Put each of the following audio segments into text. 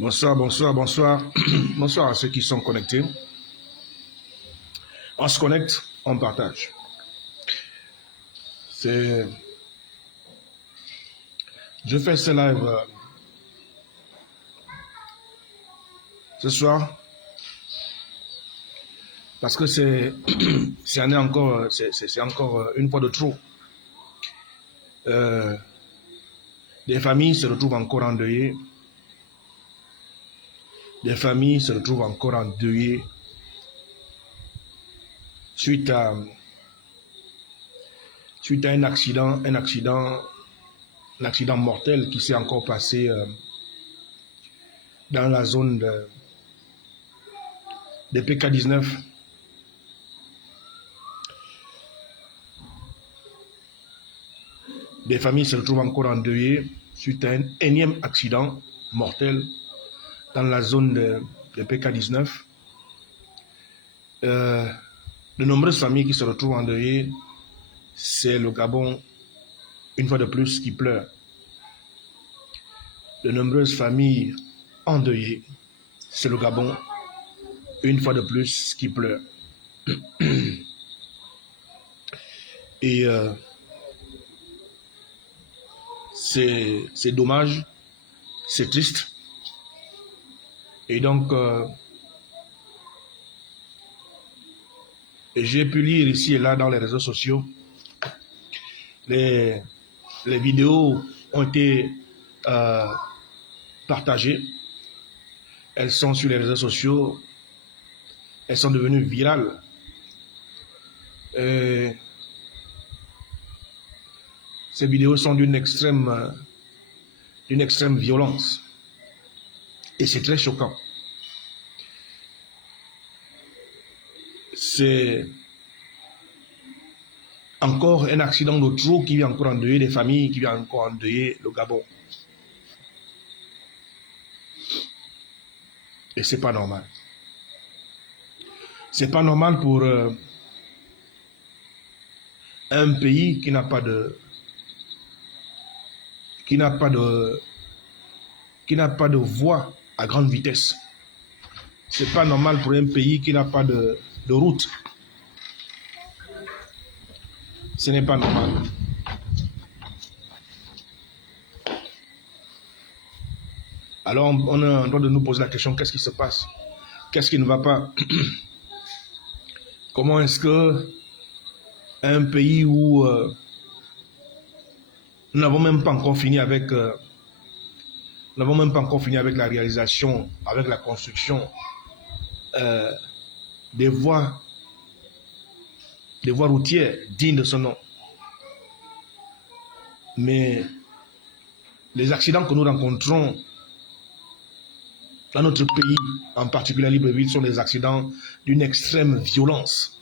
Bonsoir, bonsoir, bonsoir. Bonsoir à ceux qui sont connectés. On se connecte, on partage. Je fais ce live ce soir parce que c'est encore une fois de trop. Des familles se retrouvent encore endeuillées. Des familles se retrouvent encore endeuillées suite à un accident mortel qui s'est encore passé dans la zone de PK19. Des familles se retrouvent encore endeuillées suite à un énième accident mortel dans la zone de PK19. De nombreuses familles qui se retrouvent endeuillées, c'est le Gabon, une fois de plus, qui pleure. De nombreuses familles endeuillées, c'est le Gabon, une fois de plus, qui pleure. Et c'est dommage, c'est triste. Et donc, j'ai pu lire ici et là dans les réseaux sociaux, les vidéos ont été partagées. Elles sont sur les réseaux sociaux, elles sont devenues virales. Et ces vidéos sont d'une extrême violence. Et c'est très choquant. C'est encore un accident de trop qui vient encore endeuiller des familles, qui vient encore endeuiller le Gabon. Et c'est pas normal. C'est pas normal pour un pays qui n'a pas de voie à grande vitesse. C'est pas normal pour un pays qui n'a pas de route. Ce n'est pas normal. Alors on est en train de nous poser la question, qu'est-ce qui se passe? Qu'est-ce qui ne va pas? Comment est-ce que un pays où nous n'avons même pas encore fini avec la réalisation, avec la construction des voies routières dignes de ce nom. Mais les accidents que nous rencontrons dans notre pays, en particulier à Libreville, sont des accidents d'une extrême violence.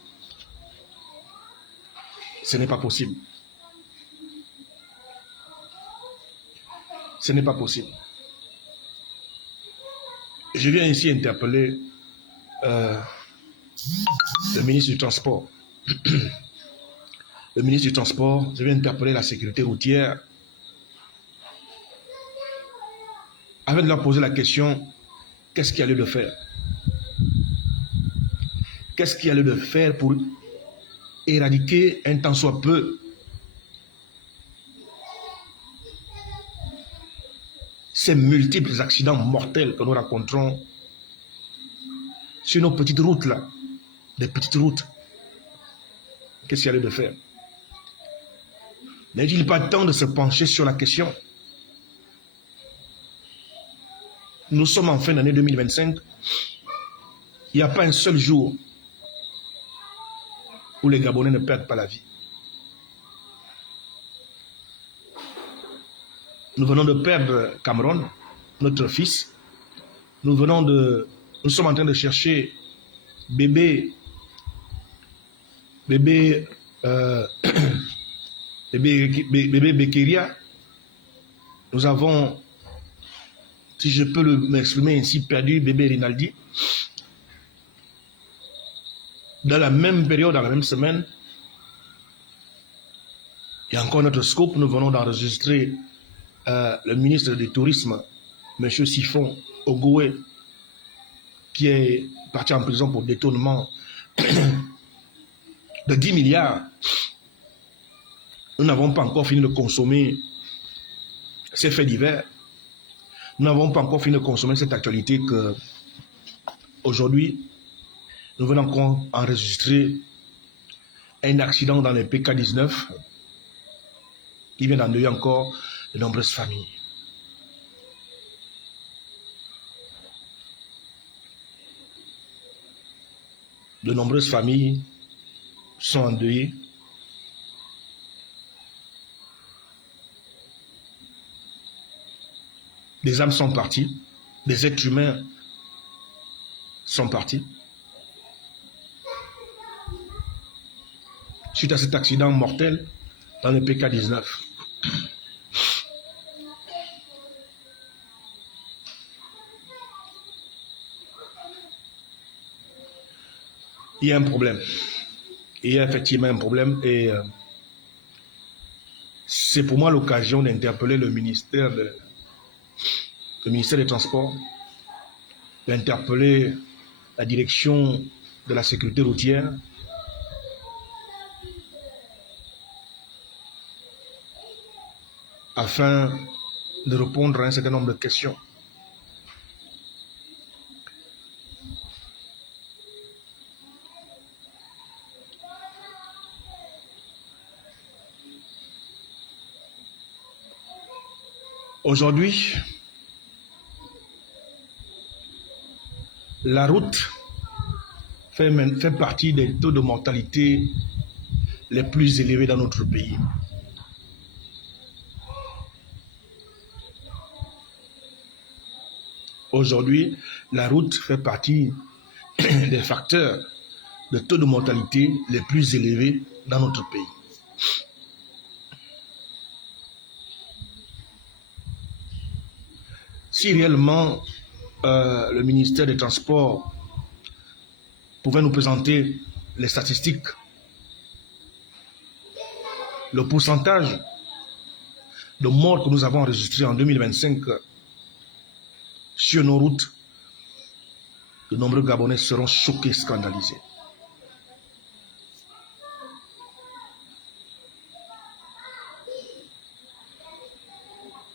Ce n'est pas possible. Ce n'est pas possible. Je viens ici interpeller le ministre du Transport. Le ministre du Transport, je viens interpeller la sécurité routière afin de leur poser la question, qu'est-ce qu'il y a lieu de faire? Qu'est-ce qu'il y a lieu de faire pour éradiquer un tant soit peu ces multiples accidents mortels que nous rencontrons sur nos petites routes là, des petites routes? Qu'est-ce qu'il y a lieu de faire? N'est-il pas temps de se pencher sur la question? Nous sommes en fin d'année 2025. Il n'y a pas un seul jour où les Gabonais ne perdent pas la vie. Nous venons de perdre Cameron, notre fils. Nous sommes en train de chercher bébé Bekeria. Nous avons, si je peux m'exprimer ainsi, perdu bébé Rinaldi. Dans la même période, dans la même semaine, il y a encore notre scope. Nous venons d'enregistrer le ministre du Tourisme, M. Siphon Ogoué, qui est parti en prison pour détournement de 10 milliards. Nous n'avons pas encore fini de consommer ces faits divers. Nous n'avons pas encore fini de consommer cette actualité que aujourd'hui, nous venons encore enregistrer un accident dans le PK19 qui vient d'endeuiller encore de nombreuses familles. De nombreuses familles sont endeuillées. Des âmes sont parties, des êtres humains sont partis. Suite à cet accident mortel dans le PK19. Il y a un problème. Il y a effectivement un problème et c'est pour moi l'occasion d'interpeller le ministère des Transports, d'interpeller la direction de la sécurité routière, afin de répondre à un certain nombre de questions. Aujourd'hui, la route fait partie des taux de mortalité les plus élevés dans notre pays. Aujourd'hui, la route fait partie des facteurs de taux de mortalité les plus élevés dans notre pays. Si réellement le ministère des Transports pouvait nous présenter les statistiques, le pourcentage de morts que nous avons enregistrés en 2025 sur nos routes, de nombreux Gabonais seront choqués, scandalisés.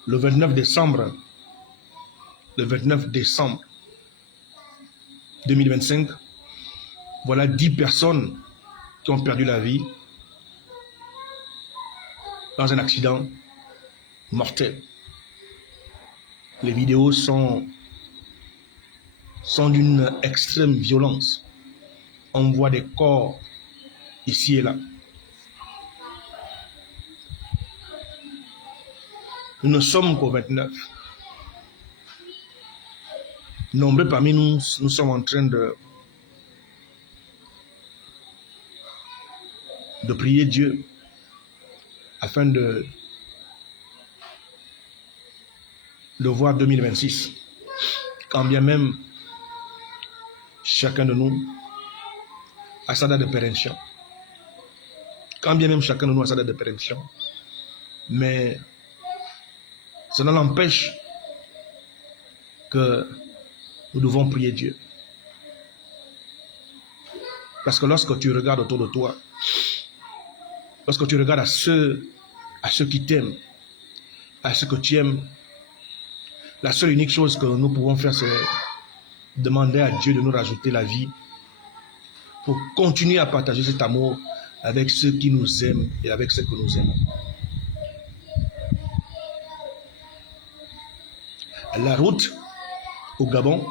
Le 29 décembre 2025, voilà 10 personnes qui ont perdu la vie dans un accident mortel. Les vidéos sont d'une extrême violence. On voit des corps ici et là. Nous ne sommes qu'au 29. Nombreux parmi nous sommes en train de prier Dieu afin de voir 2026. Quand bien même chacun de nous a sa date de péremption. Quand bien même chacun de nous a sa date de péremption. Mais cela n'empêche que nous devons prier Dieu. Parce que lorsque tu regardes autour de toi, lorsque tu regardes à ceux qui t'aiment, à ceux que tu aimes, la seule unique chose que nous pouvons faire, c'est demander à Dieu de nous rajouter la vie pour continuer à partager cet amour avec ceux qui nous aiment et avec ceux que nous aimons. La route au Gabon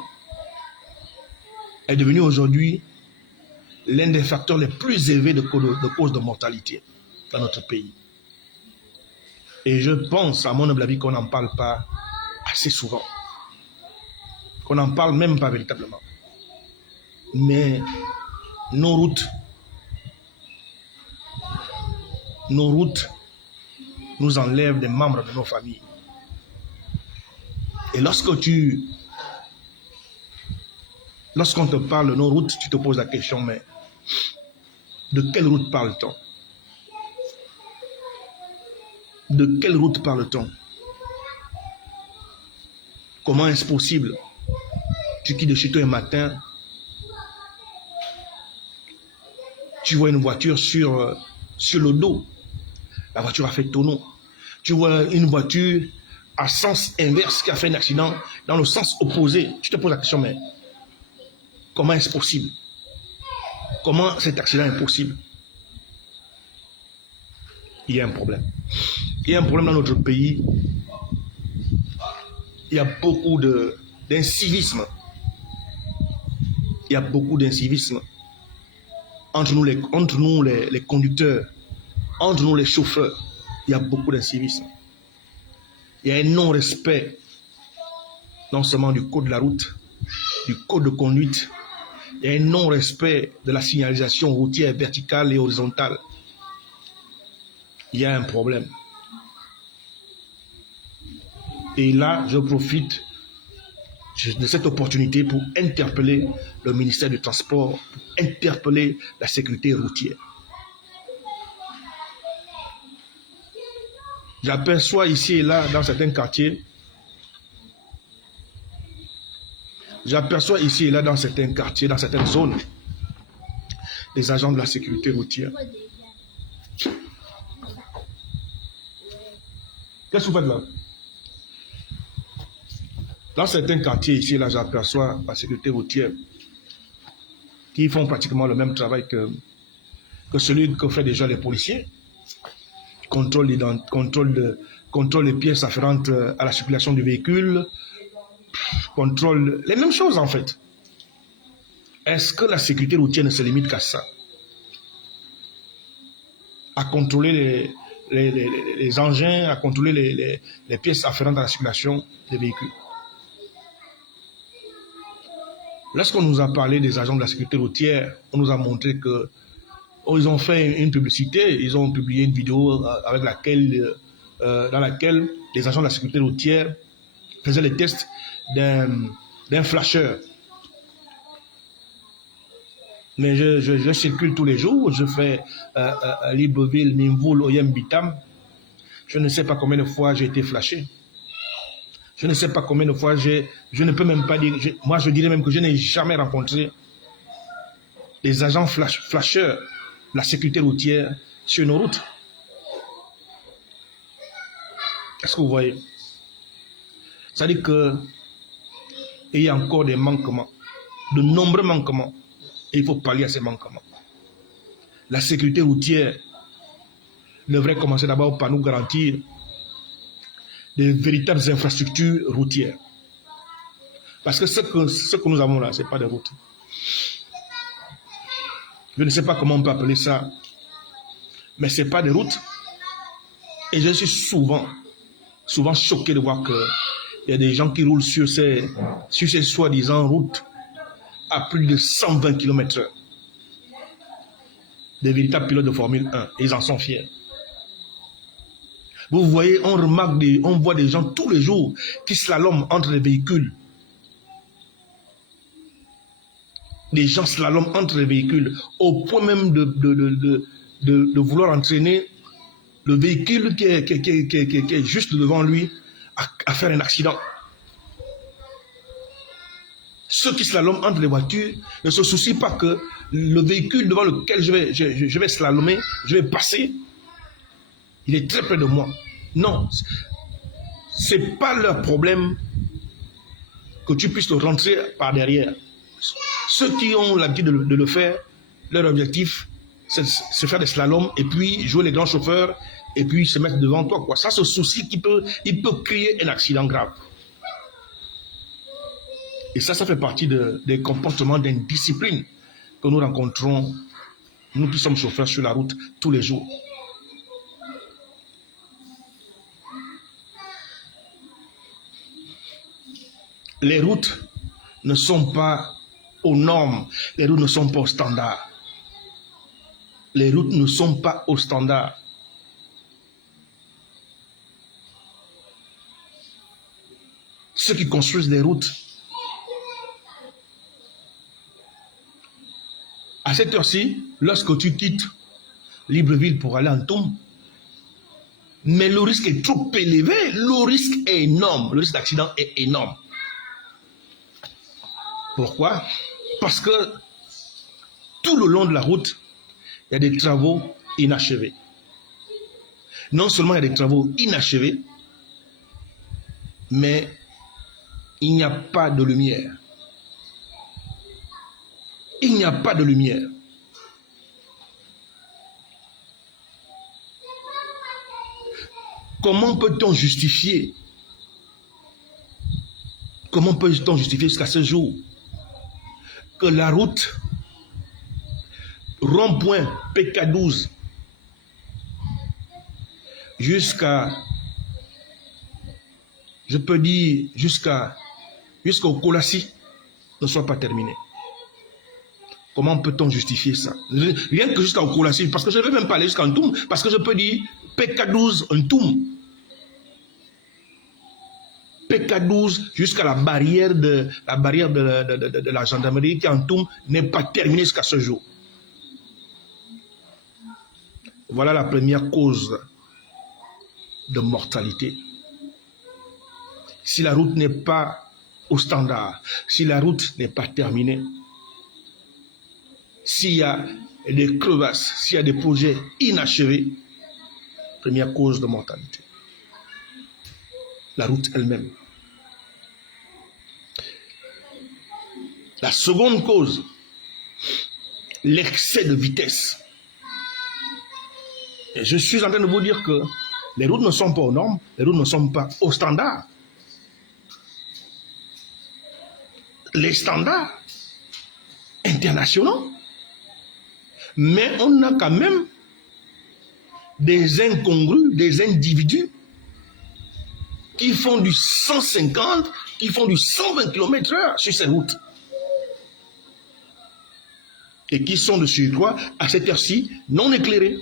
est devenue aujourd'hui l'un des facteurs les plus élevés de cause de mortalité dans notre pays. Et je pense, à mon humble avis, qu'on n'en parle pas assez souvent. Qu'on n'en parle même pas véritablement. Mais nos routes nous enlèvent des membres de nos familles. Et lorsqu'on te parle de nos routes, tu te poses la question, mais de quelle route parle-t-on? De quelle route parle-t-on? Comment est-ce possible Tu quittes de chez toi un matin, tu vois une voiture sur le dos. La voiture a fait tonneau. Tu vois une voiture à sens inverse qui a fait un accident dans le sens opposé. Tu te poses la question, mais comment est-ce possible? Comment cet accident est possible? Il y a un problème. Il y a un problème dans notre pays. Il y a beaucoup d'incivisme. Il y a beaucoup d'incivisme entre nous les conducteurs, entre nous les chauffeurs. Il y a beaucoup d'incivisme. Il y a un non-respect non seulement du code de la route, du code de conduite. Il y a un non-respect de la signalisation routière verticale et horizontale. Il y a un problème. Et là, je profite de cette opportunité pour interpeller le ministère du Transport, pour interpeller la sécurité routière. J'aperçois ici et là, dans certains quartiers, dans certaines zones, des agents de la sécurité routière. Qu'est-ce que vous faites là? Dans certains quartiers ici, là, j'aperçois la sécurité routière qui font pratiquement le même travail que celui que font déjà les policiers. Contrôle les pièces afférentes à la circulation du véhicule, contrôle les mêmes choses en fait. Est-ce que la sécurité routière ne se limite qu'à ça? À contrôler les engins, à contrôler les pièces afférentes à la circulation des véhicules. Lorsqu'on nous a parlé des agents de la sécurité routière, on nous a montré que ils ont fait une publicité, ils ont publié une vidéo dans laquelle les agents de la sécurité routière faisaient les tests d'un flasheur. Mais je circule tous les jours, je fais Libreville, Nimvoul, Oyem, Bitam. Je ne sais pas combien de fois j'ai été flashé. Je ne sais pas combien de fois je ne peux même pas dire, moi je dirais même que je n'ai jamais rencontré des agents flasheurs, la sécurité routière sur nos routes. Est-ce que vous voyez? Ça dit que il y a encore des manquements, de nombreux manquements, et il faut pallier à ces manquements. La sécurité routière devrait commencer d'abord par nous garantir de véritables infrastructures routières. Parce que ce que nous avons là, ce n'est pas des routes. Je ne sais pas comment on peut appeler ça, mais ce n'est pas des routes. Et je suis souvent choqué de voir qu'il y a des gens qui roulent sur ces soi-disant routes à plus de 120 km/h. Des véritables pilotes de Formule 1, et ils en sont fiers. Vous voyez, on voit des gens tous les jours qui slaloment entre les véhicules. Des gens slaloment entre les véhicules au point même de vouloir entraîner le véhicule qui est juste devant lui à faire un accident. Ceux qui slaloment entre les voitures ne se soucient pas que le véhicule devant lequel je vais slalomer, je vais passer, il est très près de moi. Non, ce n'est pas leur problème que tu puisses rentrer par derrière. Ceux qui ont l'habitude de le faire, leur objectif, c'est se faire des slaloms et puis jouer les grands chauffeurs et puis se mettre devant toi, quoi. Ça, ce souci il peut créer un accident grave. Et ça fait partie des comportements d'indiscipline que nous rencontrons, nous qui sommes chauffeurs sur la route tous les jours. Les routes ne sont pas aux normes, les routes ne sont pas aux standards. Les routes ne sont pas aux standards. Ceux qui construisent des routes, à cette heure-ci, lorsque tu quittes Libreville pour aller en Toum, mais le risque est trop élevé, le risque est énorme, le risque d'accident est énorme. Pourquoi? Parce que tout le long de la route, il y a des travaux inachevés. Non seulement il y a des travaux inachevés, mais il n'y a pas de lumière. Il n'y a pas de lumière. Comment peut-on justifier? Comment peut-on justifier jusqu'à ce jour que la route rond-point PK12 jusqu'à, je peux dire, jusqu'au Kolassi ne soit pas terminée? Comment peut-on justifier ça? Rien que jusqu'au Kolassi, parce que je ne vais même pas aller jusqu'à Ntoum, parce que je peux dire PK12 Ntoum. PK12 jusqu'à la barrière de la gendarmerie qui en Ntoum n'est pas terminée jusqu'à ce jour. Voilà la première cause de mortalité. Si la route n'est pas au standard, si la route n'est pas terminée, s'il y a des crevasses, s'il y a des projets inachevés, première cause de mortalité. La route elle-même. La seconde cause, l'excès de vitesse. Et je suis en train de vous dire que les routes ne sont pas aux normes, les routes ne sont pas aux standards. Les standards internationaux. Mais on a quand même des incongrus, des individus qui font du 150, qui font du 120 km/h sur ces routes. Et qui sont de surcroît, à cette heure-ci, non éclairés.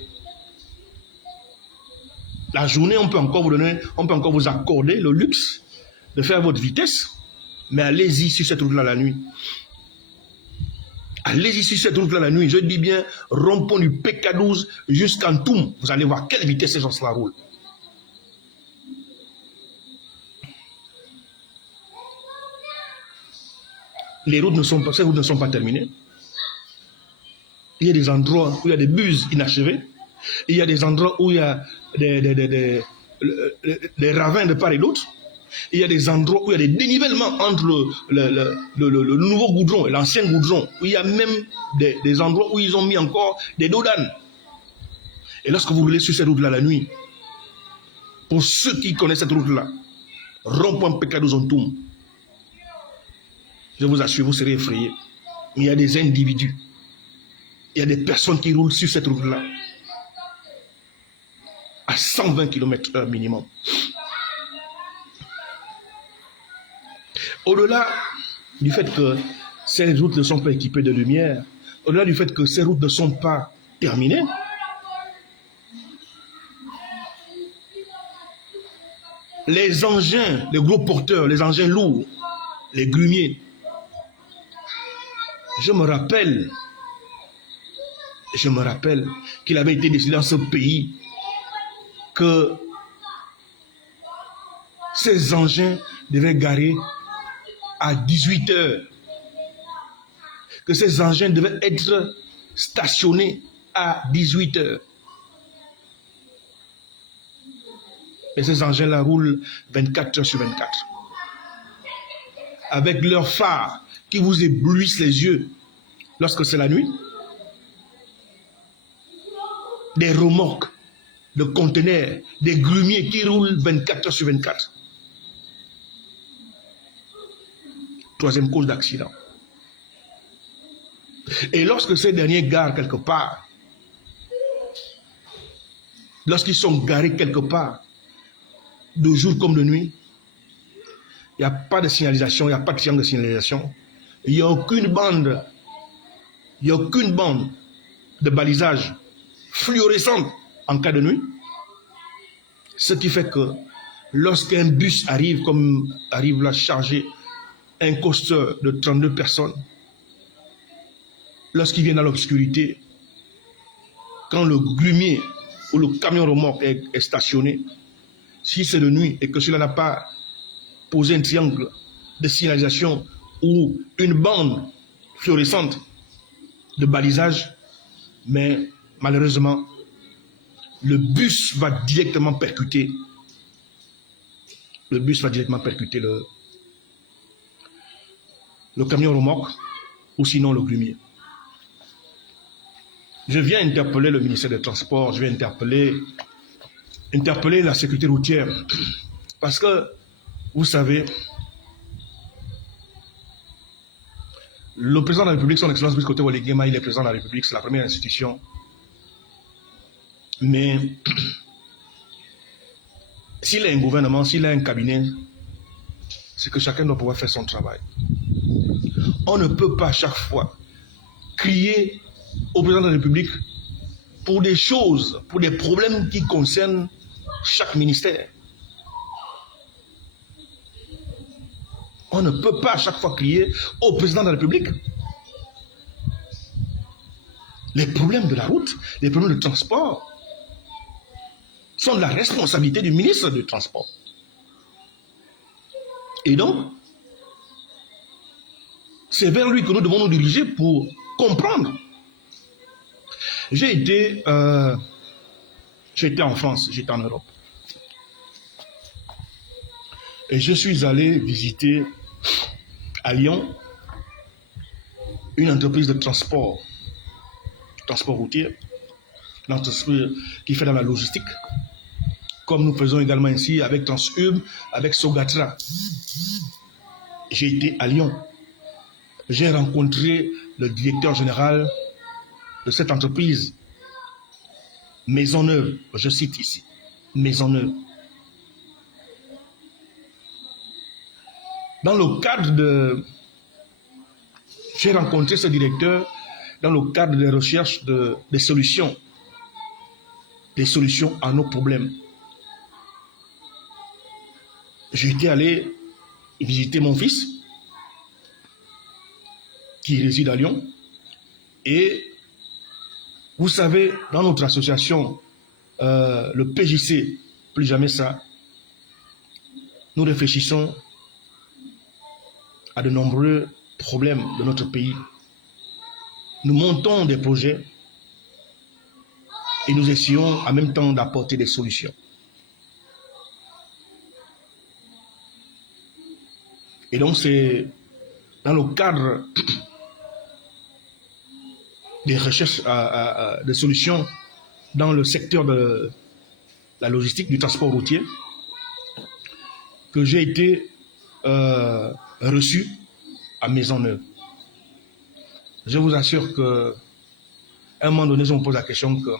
La journée, on peut encore vous accorder le luxe de faire votre vitesse, mais allez-y sur cette route-là la nuit. Allez-y sur cette route-là la nuit. Je dis bien, rond-point du PK12 jusqu'à Ntoum. Vous allez voir quelle vitesse ces gens-là roulent. Ces routes ne sont pas terminées. Il y a des endroits où il y a des buses inachevées. Il y a des endroits où il y a des ravins de part et d'autre. Il y a des endroits où il y a des dénivellements entre le nouveau goudron et l'ancien goudron. Où il y a même des endroits où ils ont mis encore des dos d'âne. Et lorsque vous roulez sur cette route-là la nuit, pour ceux qui connaissent cette route-là, rond-point PK12 Ntoum, je vous assure, vous serez effrayés. Il y a des individus. Il y a des personnes qui roulent sur cette route-là à 120 km/h minimum. Au-delà du fait que ces routes ne sont pas équipées de lumière, au-delà du fait que ces routes ne sont pas terminées, les engins, les gros porteurs, les engins lourds, les grumiers, je me rappelle qu'il avait été décidé dans ce pays que ces engins devaient garer à 18 heures, que ces engins devaient être stationnés à 18 heures. Et ces engins-là roulent 24 heures sur 24. Avec leurs phares qui vous éblouissent les yeux lorsque c'est la nuit. Des remorques, de conteneurs, des grumiers qui roulent 24 heures sur 24. Troisième cause d'accident. Et lorsque ces derniers garent quelque part, lorsqu'ils sont garés quelque part, de jour comme de nuit, il n'y a pas de signalisation, il n'y a pas de triangle de signalisation, il n'y a aucune bande de balisage fluorescente en cas de nuit. Ce qui fait que lorsqu'un bus arrive, comme arrive là chargé, un coaster de 32 personnes, lorsqu'il vient dans l'obscurité, quand le grumier ou le camion remorque est stationné, si c'est de nuit et que cela n'a pas posé un triangle de signalisation ou une bande florissante de balisage, mais malheureusement, le bus va directement percuter. Le bus va directement percuter le camion remorque ou sinon le grumier. Je viens interpeller le ministère des Transports, je viens interpeller la sécurité routière. Parce que, vous savez, le président de la République, son excellence Brice Koté Oligema, il est président de la République, c'est la première institution. Mais s'il a un gouvernement, s'il a un cabinet, c'est que chacun doit pouvoir faire son travail. On ne peut pas chaque fois crier au président de la République pour des choses, pour des problèmes qui concernent chaque ministère. On ne peut pas à chaque fois crier au président de la République. Les problèmes de la route, les problèmes de transport sont de la responsabilité du ministre du Transport. Et donc, c'est vers lui que nous devons nous diriger pour comprendre. J'ai été en France, j'étais en Europe. Et je suis allé visiter à Lyon une entreprise de transport routier, une entreprise qui fait dans la logistique, comme nous faisons également ici avec Transhub, avec Sogatra. J'ai été à Lyon. J'ai rencontré le directeur général de cette entreprise, Maisonneuve, je cite ici, Maisonneuve. Dans le cadre de... J'ai rencontré ce directeur dans le cadre des recherches des solutions à nos problèmes. J'étais allé visiter mon fils, qui réside à Lyon, et vous savez, dans notre association, le PJC, plus jamais ça, nous réfléchissons à de nombreux problèmes de notre pays. Nous montons des projets et nous essayons en même temps d'apporter des solutions. Et donc c'est dans le cadre des recherches de solutions dans le secteur de la logistique, du transport routier, que j'ai été reçu à Maisonneuve. Je vous assure que à un moment donné, je me pose la question que,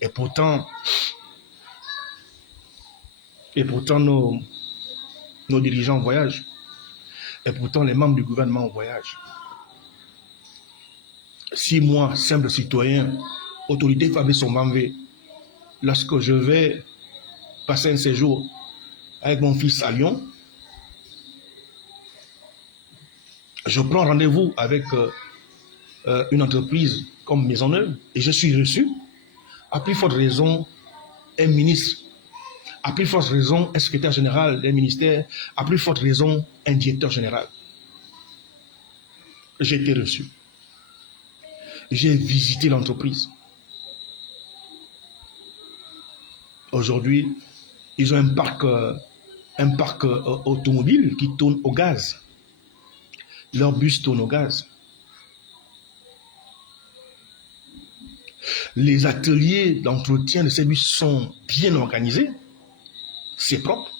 et pourtant nos dirigeants voyagent, et pourtant les membres du gouvernement voyagent. Si moi, simple citoyen, autorité Fabrice Ombamvé, lorsque je vais passer un séjour avec mon fils à Lyon, je prends rendez-vous avec une entreprise comme Maisonneuve et je suis reçu. À plus forte raison, un ministre, à plus forte raison, un secrétaire général d'un ministère, à plus forte raison, un directeur général. J'ai été reçu. J'ai visité l'entreprise. Aujourd'hui, ils ont un parc automobile qui tourne au gaz. Leur bus tourne au gaz. Les ateliers d'entretien de ces bus sont bien organisés. C'est propre.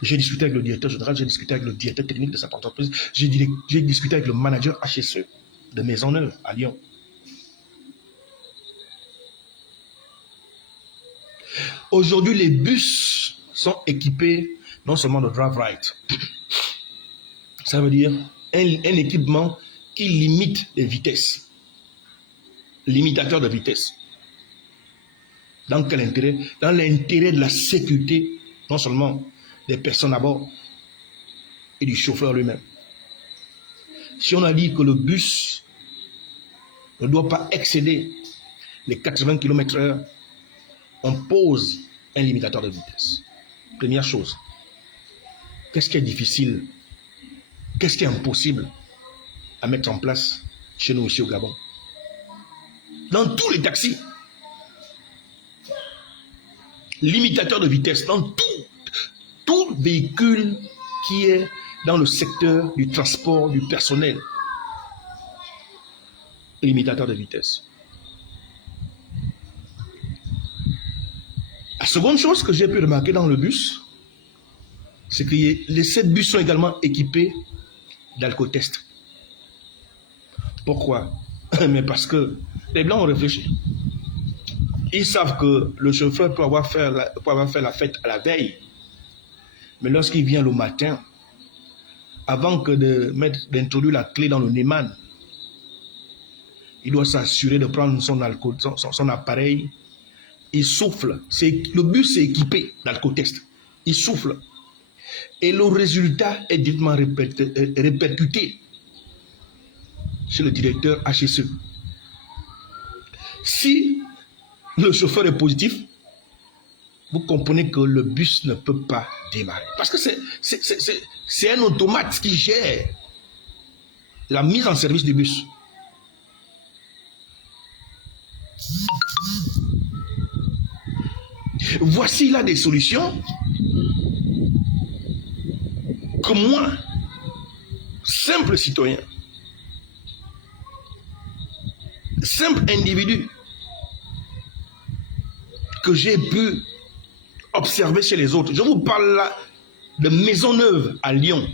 J'ai discuté avec le directeur général, j'ai discuté avec le directeur technique de cette entreprise, j'ai discuté avec le manager HSE de Maisonneuve à Lyon. Aujourd'hui, les bus sont équipés non seulement de drive right. Ça veut dire un équipement qui limite les vitesses. Limitateur de vitesse. Dans quel intérêt? Dans l'intérêt de la sécurité, non seulement des personnes à bord et du chauffeur lui-même. Si on a dit que le bus ne doit pas excéder les 80 km/h, on pose un limitateur de vitesse. Première chose. Qu'est-ce qui est difficile Qu'est-ce qui est impossible à mettre en place chez nous ici au Gabon? Dans tous les taxis, limitateur de vitesse, dans tout véhicule qui est dans le secteur du transport du personnel, limitateur de vitesse. La seconde chose que j'ai pu remarquer dans le bus, c'est que les 7 bus sont également équipés d'alcotest. Pourquoi? Mais parce que les Blancs ont réfléchi. Ils savent que le chauffeur peut avoir fait la fête à la veille. Mais lorsqu'il vient le matin, avant que d'introduire la clé dans le Neyman, il doit s'assurer de prendre son appareil. Il souffle. Le bus est équipé d'alcotest. Il souffle. Et le résultat est directement répercuté chez le directeur HSE. Si le chauffeur est positif, vous comprenez que le bus ne peut pas démarrer. Parce que c'est un automate qui gère la mise en service du bus. Voici là des solutions que moi, simple citoyen, simple individu, que j'ai pu observer chez les autres. Je vous parle là de Maisonneuve à Lyon.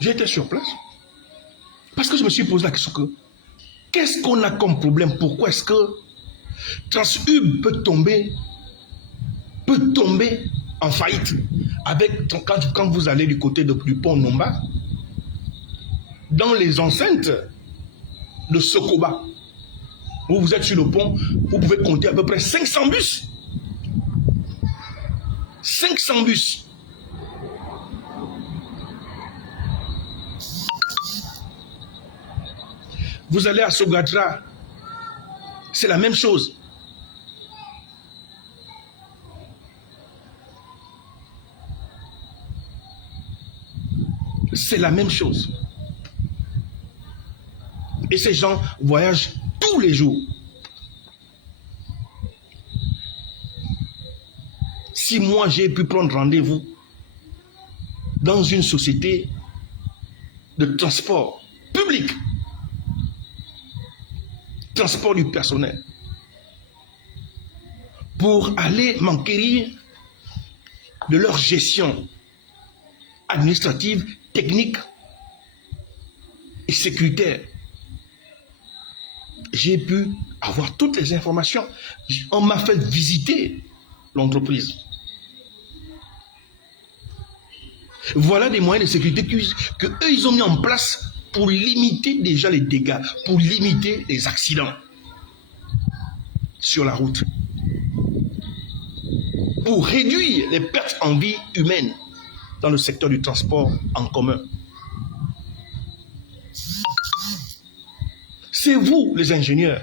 J'étais sur place parce que je me suis posé la question que qu'est-ce qu'on a comme problème? Pourquoi est-ce que Transub peut tomber en faillite quand vous allez du côté du pont Nomba, dans les enceintes de Sokoba, où vous êtes sur le pont, vous pouvez compter à peu près 500 bus. 500 bus. Vous allez à Sogadra, c'est la même chose. C'est la même chose. Et ces gens voyagent tous les jours. Si moi j'ai pu prendre rendez-vous dans une société de transport public, transport du personnel, pour aller m'enquérir de leur gestion administrative, technique et sécuritaire, j'ai pu avoir toutes les informations. On m'a fait visiter l'entreprise. Voilà des moyens de sécurité que eux ils ont mis en place pour limiter déjà les dégâts, pour limiter les accidents sur la route, pour réduire les pertes en vie humaine dans le secteur du transport en commun. C'est vous les ingénieurs,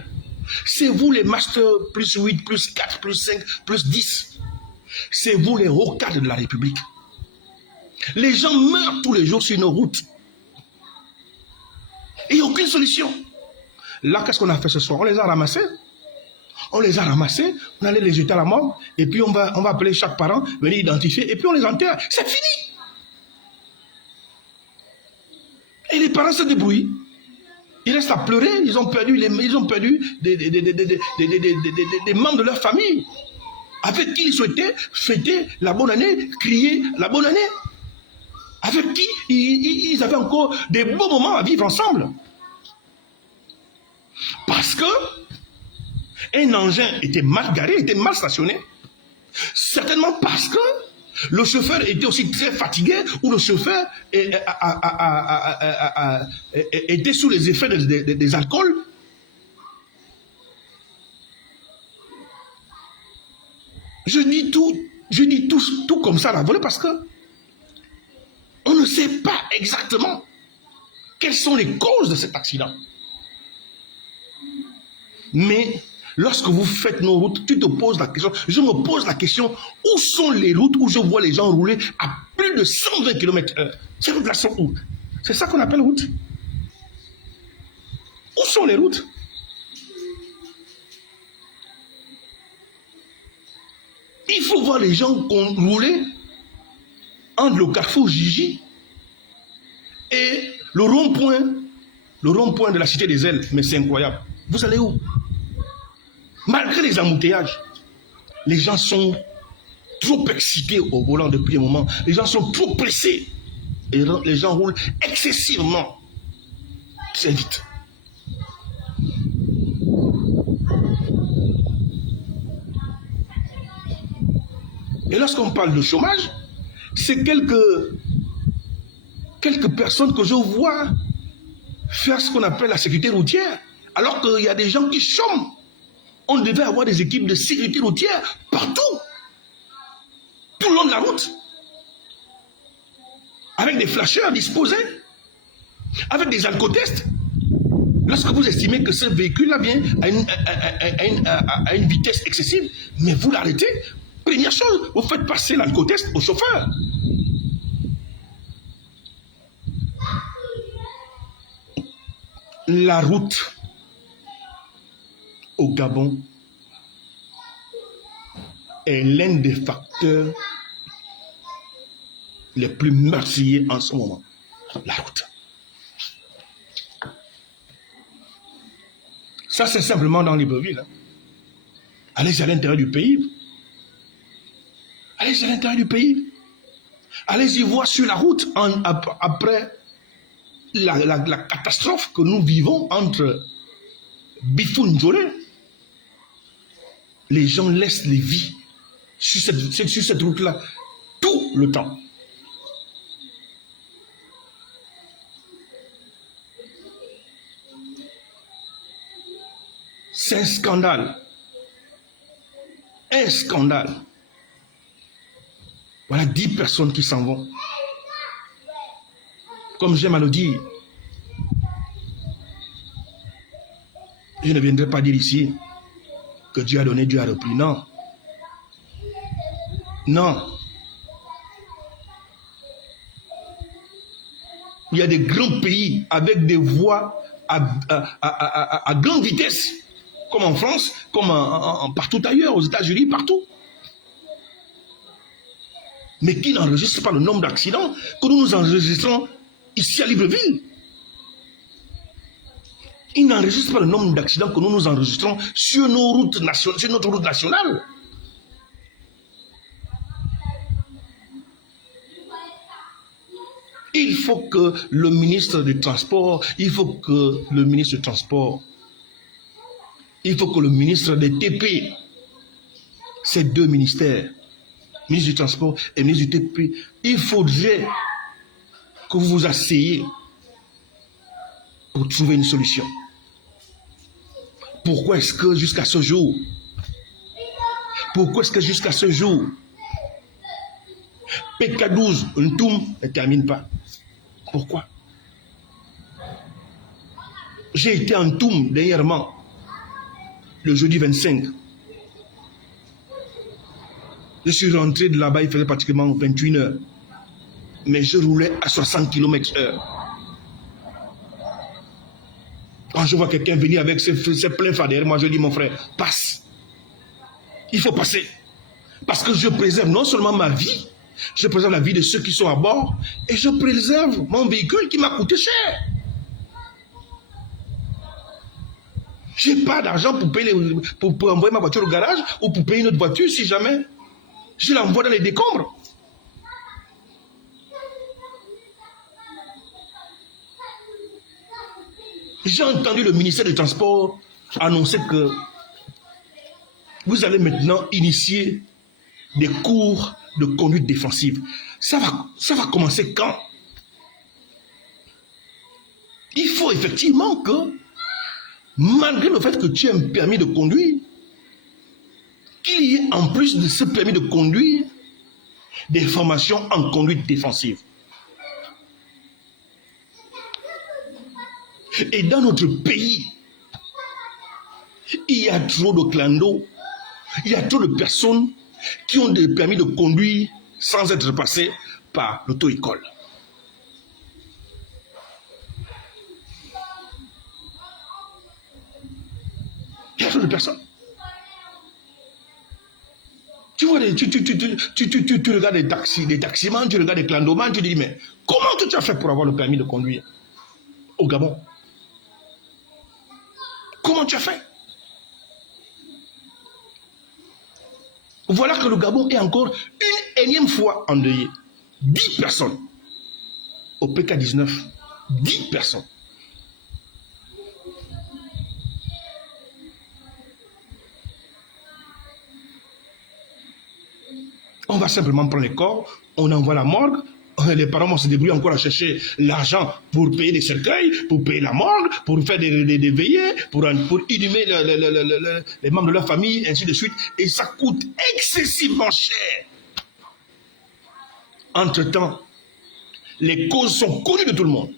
c'est vous les masters plus 8, plus 4, plus 5, plus 10. C'est vous les hauts cadres de la République. Les gens meurent tous les jours sur nos routes. Et il n'y a aucune solution. Là, qu'est-ce qu'on a fait ce soir? On les a ramassés. On les a ramassés, on allait les jeter à la mort, et puis on va appeler chaque parent, venir identifier, et puis on les enterre. C'est fini. Et les parents se débrouillent. Ils restent à pleurer, ils ont perdu des membres de leur famille, avec qui ils souhaitaient fêter la bonne année, crier la bonne année, avec qui ils avaient encore des beaux moments à vivre ensemble. Parce que un engin était mal garé, était mal stationné, certainement parce que le chauffeur était aussi très fatigué, ou le chauffeur était sous les effets des alcools. Je dis tout comme ça à la volée parce que on ne sait pas exactement quelles sont les causes de cet accident. Mais lorsque vous faites nos routes, tu te poses la question, je me pose la question, où sont les routes où je vois les gens rouler à plus de 120 km/h? Ces routes-là sont où? C'est ça qu'on appelle route. Où sont les routes? Il faut voir les gens qui ont roulé entre le carrefour Gigi et le rond-point de la Cité des Ailes. Mais c'est incroyable. Vous allez où? Malgré les embouteillages, les gens sont trop excités au volant depuis un moment. Les gens sont trop pressés. Et les gens roulent excessivement. C'est vite. Et lorsqu'on parle de chômage, c'est quelques personnes que je vois faire ce qu'on appelle la sécurité routière, alors qu'il y a des gens qui chôment. On devait avoir des équipes de sécurité routière partout, tout le long de la route, avec des flasheurs disposés, avec des alcotests. Lorsque vous estimez que ce véhicule-là vient à une vitesse excessive, mais vous l'arrêtez, première chose, vous faites passer l'alcotest au chauffeur. La route au Gabon est l'un des facteurs les plus meurtriers en ce moment. La route. Ça, c'est simplement dans Libreville. Allez à l'intérieur du pays. Allez à l'intérieur du pays. Allez-y voir sur la route après la catastrophe que nous vivons entre Bifounjolé. Les gens laissent les vies sur cette route-là tout le temps. C'est un scandale. Un scandale. Voilà 10 personnes qui s'en vont. Comme j'aime à le dire, je ne viendrai pas dire ici que Dieu a donné, Dieu a repris. Non. Non. Il y a des grands pays avec des voies à grande vitesse, comme en France, comme partout ailleurs, aux États-Unis, partout. Mais qui n'enregistre pas le nombre d'accidents que nous enregistrons ici à Libreville. Il n'enregistre pas le nombre d'accidents que nous enregistrons sur nos routes nationales, sur notre route nationale. Il faut que le ministre du Transport, il faut que le ministre des TP, ces deux ministères, ministre du Transport et ministre du TP, il faudrait que vous vous asseyez pour trouver une solution. Pourquoi est-ce que jusqu'à ce jour, PK12, Ntoum ne termine pas? Pourquoi? J'ai été en Ntoum dernièrement, le jeudi 25. Je suis rentré de là-bas, il faisait pratiquement 21 heures. Mais je roulais à 60 km/h. Quand je vois quelqu'un venir avec ses pleins phares derrière moi, je dis, mon frère, passe. Il faut passer. Parce que je préserve non seulement ma vie, je préserve la vie de ceux qui sont à bord, et je préserve mon véhicule qui m'a coûté cher. Je n'ai pas d'argent pour envoyer ma voiture au garage ou pour payer une autre voiture si jamais je l'envoie dans les décombres. J'ai entendu le ministère du Transport annoncer que vous allez maintenant initier des cours de conduite défensive. Ça va commencer quand? Il faut effectivement que, malgré le fait que tu aies un permis de conduire, qu'il y ait en plus de ce permis de conduire, des formations en conduite défensive. Et dans notre pays, Il y a trop de clandos, il y a trop de personnes qui ont des permis de conduire sans être passées par l'auto-école. Il y a trop de personnes. Tu vois, tu regardes des taximans, tu regardes des clandomans, tu te dis, mais comment tu as fait pour avoir le permis de conduire au Gabon? Comment tu as fait? Voilà que le Gabon est encore une énième fois endeuillé. 10 personnes au PK19. 10 personnes. On va simplement prendre les corps, on envoie la morgue, les parents vont se débrouiller encore à chercher l'argent pour payer des cercueils, pour payer la morgue, pour faire des veillées, pour inhumer les membres de leur famille, ainsi de suite. Et ça coûte excessivement cher. Entre-temps, les causes sont connues de tout le monde.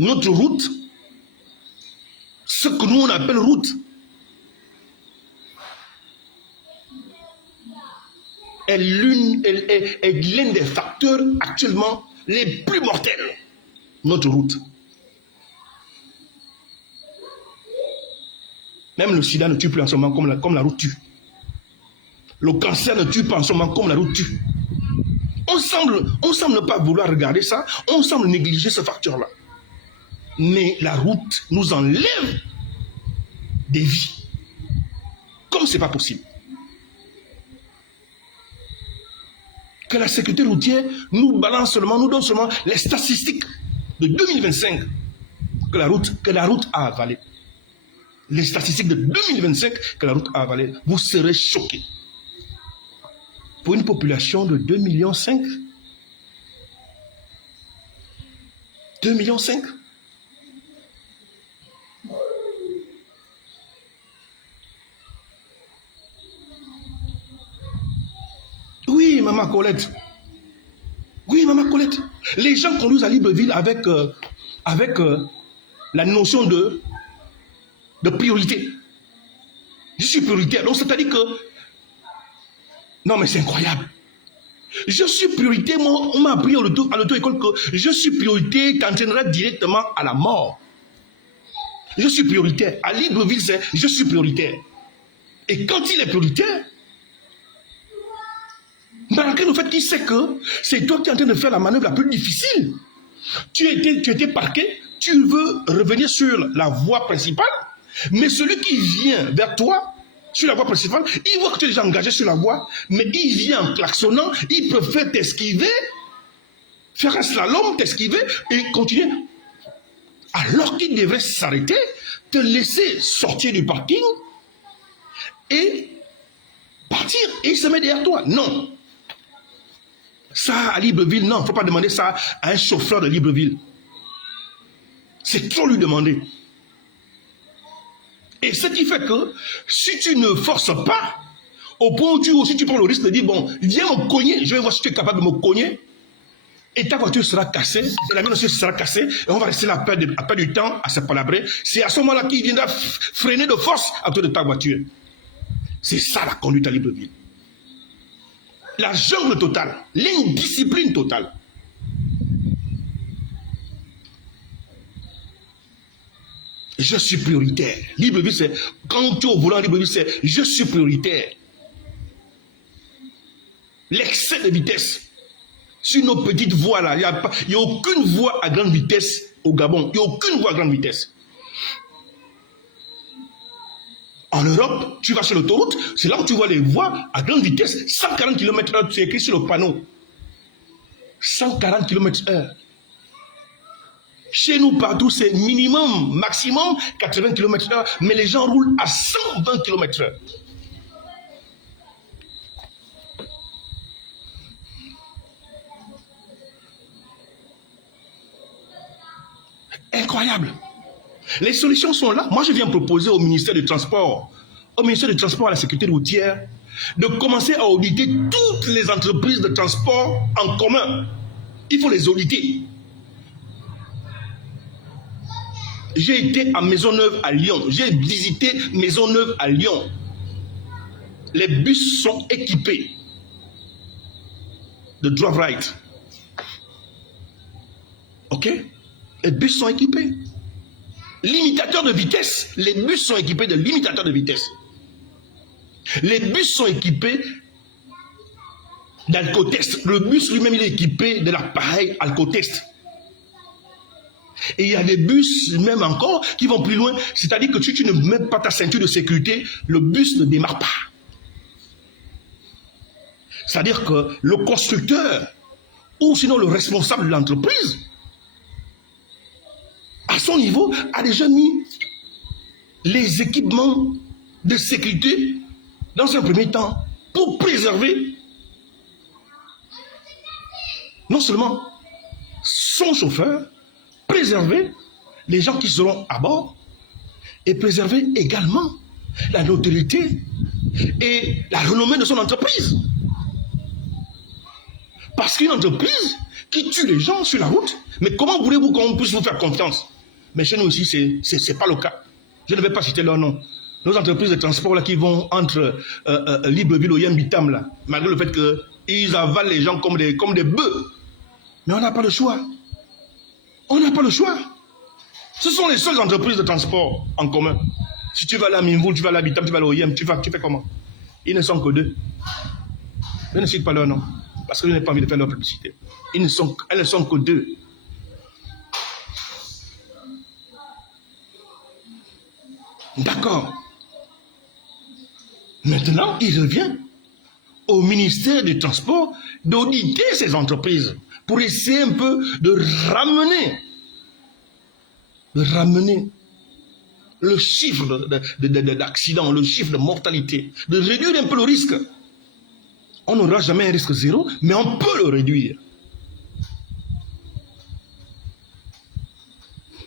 Notre route, ce que nous on appelle route, est l'un des facteurs actuellement les plus mortels. Notre route. Même le sida ne tue plus en ce moment comme la route tue. Le cancer ne tue pas en ce moment comme la route tue. On semble ne pas vouloir regarder ça, on semble négliger ce facteur-là. Mais la route nous enlève des vies. Comme ce n'est pas possible. Que la sécurité routière nous balance seulement, nous donne seulement les statistiques de 2025 que la route a avalé. Les statistiques de 2025 que la route a avalé. Vous serez choqués. Pour une population de 2,5 millions. 2,5 millions. Oui, maman Colette. Oui, maman Colette. Les gens conduisent à Libreville avec la notion de priorité. Je suis prioritaire. Donc, c'est-à-dire que... Non, mais c'est incroyable. Je suis priorité. Moi, on m'a appris à l'auto-école que je suis priorité qu'entraînerait directement à la mort. Je suis prioritaire. À Libreville, c'est je suis prioritaire. Et quand il est prioritaire, malgré le fait qu'il sait que c'est toi qui es en train de faire la manœuvre la plus difficile. Tu étais parqué, tu veux revenir sur la voie principale, mais celui qui vient vers toi, sur la voie principale, il voit que tu es déjà engagé sur la voie, mais il vient en klaxonnant, il préfère t'esquiver, faire un slalom, t'esquiver et continuer. Alors qu'il devrait s'arrêter, te laisser sortir du parking et partir et se mettre derrière toi. Non. Ça, à Libreville, non, il ne faut pas demander ça à un chauffeur de Libreville. C'est trop lui demander. Et ce qui fait que, si tu ne forces pas, au point où tu prends le risque de dire, bon, viens me cogner, je vais voir si tu es capable de me cogner, et ta voiture sera cassée, et la mienne aussi sera cassée, et on va rester là à perdre du temps à se palabrer. C'est à ce moment-là qu'il viendra freiner de force à côté de ta voiture. C'est ça la conduite à Libreville. La jungle totale, l'indiscipline totale. Je suis prioritaire. Libreville, c'est, quand tu es au volant, Libreville, c'est je suis prioritaire. L'excès de vitesse. Sur nos petites voies là, il n'y a aucune voie à grande vitesse au Gabon. Il n'y a aucune voie à grande vitesse. En Europe, tu vas sur l'autoroute, c'est là où tu vois les voies à grande vitesse, 140 km/h, c'est écrit sur le panneau. 140 km/h. Chez nous, partout, c'est minimum, maximum 80 km/h, mais les gens roulent à 120 km/h. Incroyable. Les solutions sont là. Moi, je viens proposer au ministère du Transport, à la sécurité routière, de commencer à auditer toutes les entreprises de transport en commun. Il faut les auditer. J'ai été à Maisonneuve à Lyon. J'ai visité Maisonneuve à Lyon. Les bus sont équipés de drive right. Ok? Les bus sont équipés. Limitateur de vitesse. Les bus sont équipés de limitateurs de vitesse. Les bus sont équipés d'alcotest. Le bus lui-même, il est équipé de l'appareil alcotest. Et il y a des bus, même encore, qui vont plus loin. C'est-à-dire que si tu ne mets pas ta ceinture de sécurité, le bus ne démarre pas. C'est-à-dire que le constructeur, ou sinon le responsable de l'entreprise, à son niveau, a déjà mis les équipements de sécurité dans un premier temps pour préserver non seulement son chauffeur, préserver les gens qui seront à bord et préserver également la notoriété et la renommée de son entreprise. Parce qu'une entreprise qui tue les gens sur la route, mais comment voulez-vous qu'on puisse vous faire confiance? Mais chez nous aussi, ce n'est pas le cas. Je ne vais pas citer leur nom. Nos entreprises de transport là, qui vont entre Libreville ou Yembitam, là, malgré le fait qu'ils avalent les gens comme des bœufs. Mais on n'a pas le choix. On n'a pas le choix. Ce sont les seules entreprises de transport en commun. Si tu vas à la Mimboul, tu vas à l'Habitam, tu vas à l'Oyem, tu fais comment? Ils ne sont que deux. Je ne cite pas leur nom, parce que je n'ai pas envie de faire leur publicité. Elles ne sont que deux. D'accord. Maintenant, il revient au ministère du Transport d'auditer ces entreprises pour essayer un peu de ramener le chiffre d'accident, le chiffre de mortalité, de réduire un peu le risque. On n'aura jamais un risque zéro, mais on peut le réduire.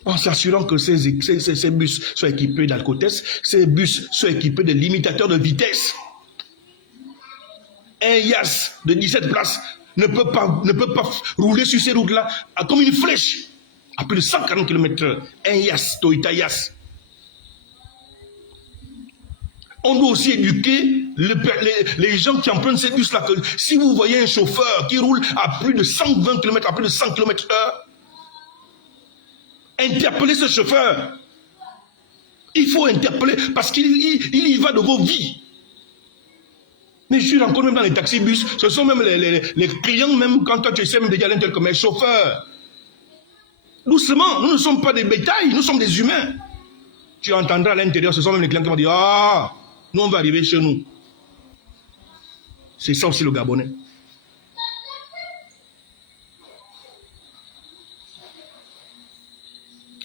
En s'assurant que ces bus soient équipés d'alcotest, ces bus soient équipés de limitateurs de vitesse. Un Yass de 17 places ne peut pas rouler sur ces routes-là comme une flèche à plus de 140 km/h. Un Yass, Toyota Yass. On doit aussi éduquer les gens qui empruntent ces bus-là. Que si vous voyez un chauffeur qui roule à plus de 120 km, à plus de 100 km/h, interpellez ce chauffeur. Il faut interpeller parce qu'il y va de vos vies. Mais je suis encore même dans les taxis-bus. Ce sont même les clients, même quand toi tu essaies même de dire comme un chauffeur. Doucement, nous ne sommes pas des bétails, nous sommes des humains. Tu entendras à l'intérieur, ce sont même les clients qui vont dire, ah, nous on va arriver chez nous. C'est ça aussi le Gabonais.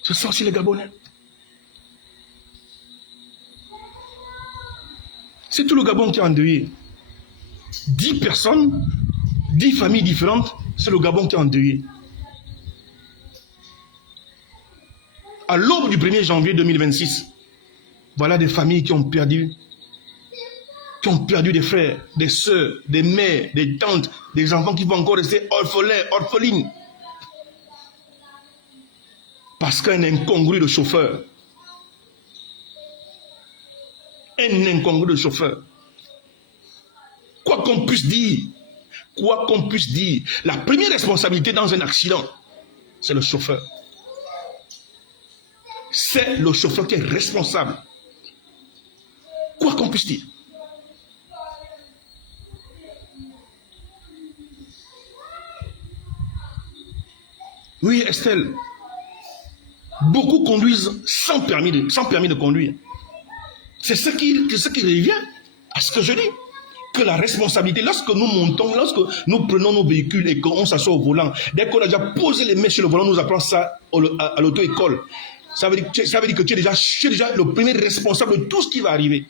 C'est ça aussi les Gabonais. C'est tout le Gabon qui est endeuillé. 10 personnes, 10 familles différentes, c'est le Gabon qui est endeuillé. À l'aube du 1er janvier 2026, voilà des familles qui ont perdu des frères, des sœurs, des mères, des tantes, des enfants qui vont encore rester orphelines. Parce qu'un incongru de chauffeur. Un incongru de chauffeur. Quoi qu'on puisse dire, la première responsabilité dans un accident, c'est le chauffeur. C'est le chauffeur qui est responsable. Quoi qu'on puisse dire. Oui, Estelle. Beaucoup conduisent sans permis de conduire. C'est ce qui revient à ce que je dis. Que la responsabilité, lorsque nous montons, lorsque nous prenons nos véhicules et qu'on s'assoit au volant, dès qu'on a déjà posé les mains sur le volant, nous appelons ça à l'auto-école. Ça veut dire que tu es déjà le premier responsable de tout ce qui va arriver.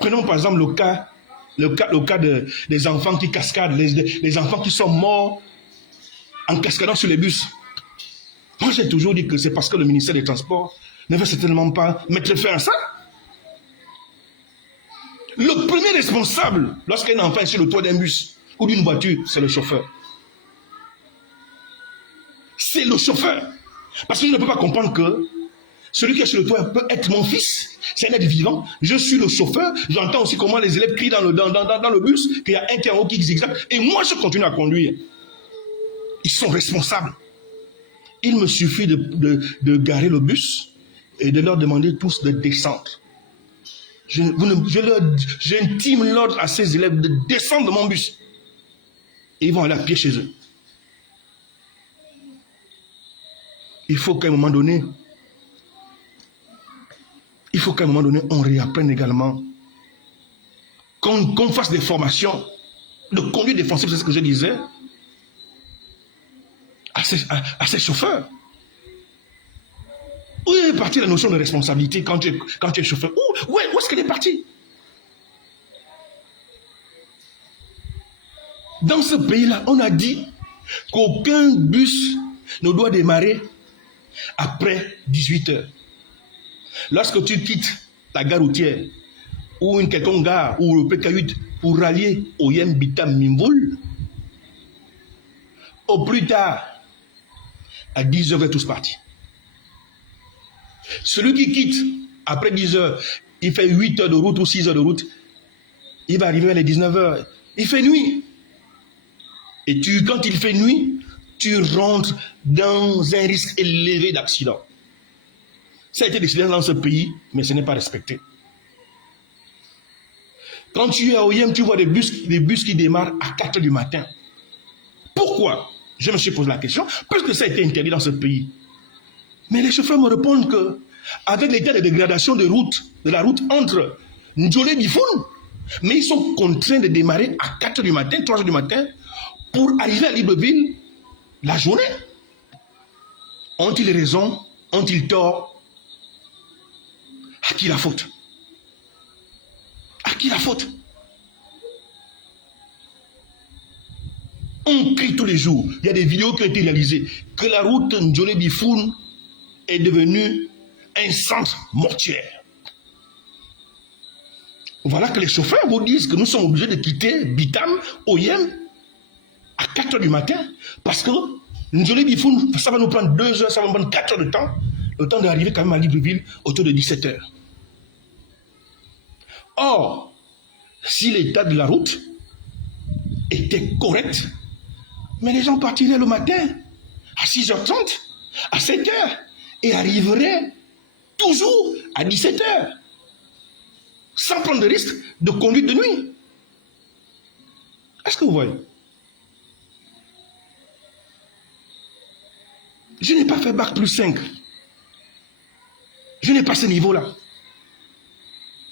Prenons par exemple le cas des enfants qui cascadent, les enfants qui sont morts en cascadant sur les bus. Moi, j'ai toujours dit que c'est parce que le ministère des Transports ne veut certainement pas mettre fin à ça. Le premier responsable, lorsqu'un enfant est sur le toit d'un bus ou d'une voiture, c'est le chauffeur. le chauffeur. Parce que je ne peux pas comprendre que celui qui est sur le toit peut être mon fils. C'est un être vivant. Je suis le chauffeur. J'entends aussi comment les élèves crient dans le bus qu'il y a un qui est en haut qui zigzague. Et moi, je continue à conduire. Ils sont responsables. Il me suffit de garer le bus et de leur demander tous de descendre. J'intime l'ordre à ces élèves de descendre de mon bus. Et ils vont aller à pied chez eux. Il faut qu'à un moment donné, on réapprenne également, qu'on fasse des formations de conduite défensive, c'est ce que je disais, à ces chauffeurs. Où est partie la notion de responsabilité quand tu es chauffeur? Où est-ce qu'elle est partie? Dans ce pays-là, on a dit qu'aucun bus ne doit démarrer après 18 heures. Lorsque tu quittes la gare routière ou une quelconque gare ou le PK8 pour rallier Oyem, Bitam, Mimvoul, au plus tard, à 10 heures, vous êtes tous partis. Celui qui quitte après 10 heures, il fait 8 heures de route ou 6 heures de route, il va arriver à les 19 heures. Il fait nuit. Et quand il fait nuit, tu rentres dans un risque élevé d'accident. Ça a été décidé dans ce pays, mais ce n'est pas respecté. Quand tu es à Oyem, tu vois des bus qui démarrent à 4 heures du matin. Pourquoi? Je me suis posé la question. Parce que ça a été interdit dans ce pays. Mais les chauffeurs me répondent que, avec l'état de dégradation de la route entre Ndjolé et Bifoun, mais ils sont contraints de démarrer à 4 heures du matin, 3 heures du matin, pour arriver à Libreville la journée. Ont-ils raison? Ont-ils tort? À qui la faute? À qui la faute? On crie tous les jours. Il y a des vidéos qui ont été réalisées. Que la route Ndjolé-Bifoun est devenue un centre mortuaire. Voilà que les chauffeurs vous disent que nous sommes obligés de quitter Bitam, Oyem, à 4 heures du matin. Parce que Ndjolé-Bifoun, ça va nous prendre 2 heures, ça va nous prendre 4 heures de temps. Le temps d'arriver quand même à Libreville autour de 17 heures. Or, si l'état de la route était correct, mais les gens partiraient le matin à 6h30, à 7h, et arriveraient toujours à 17h, sans prendre de risque de conduite de nuit. Est-ce que vous voyez? Je n'ai pas fait bac plus 5. Je n'ai pas ce niveau-là.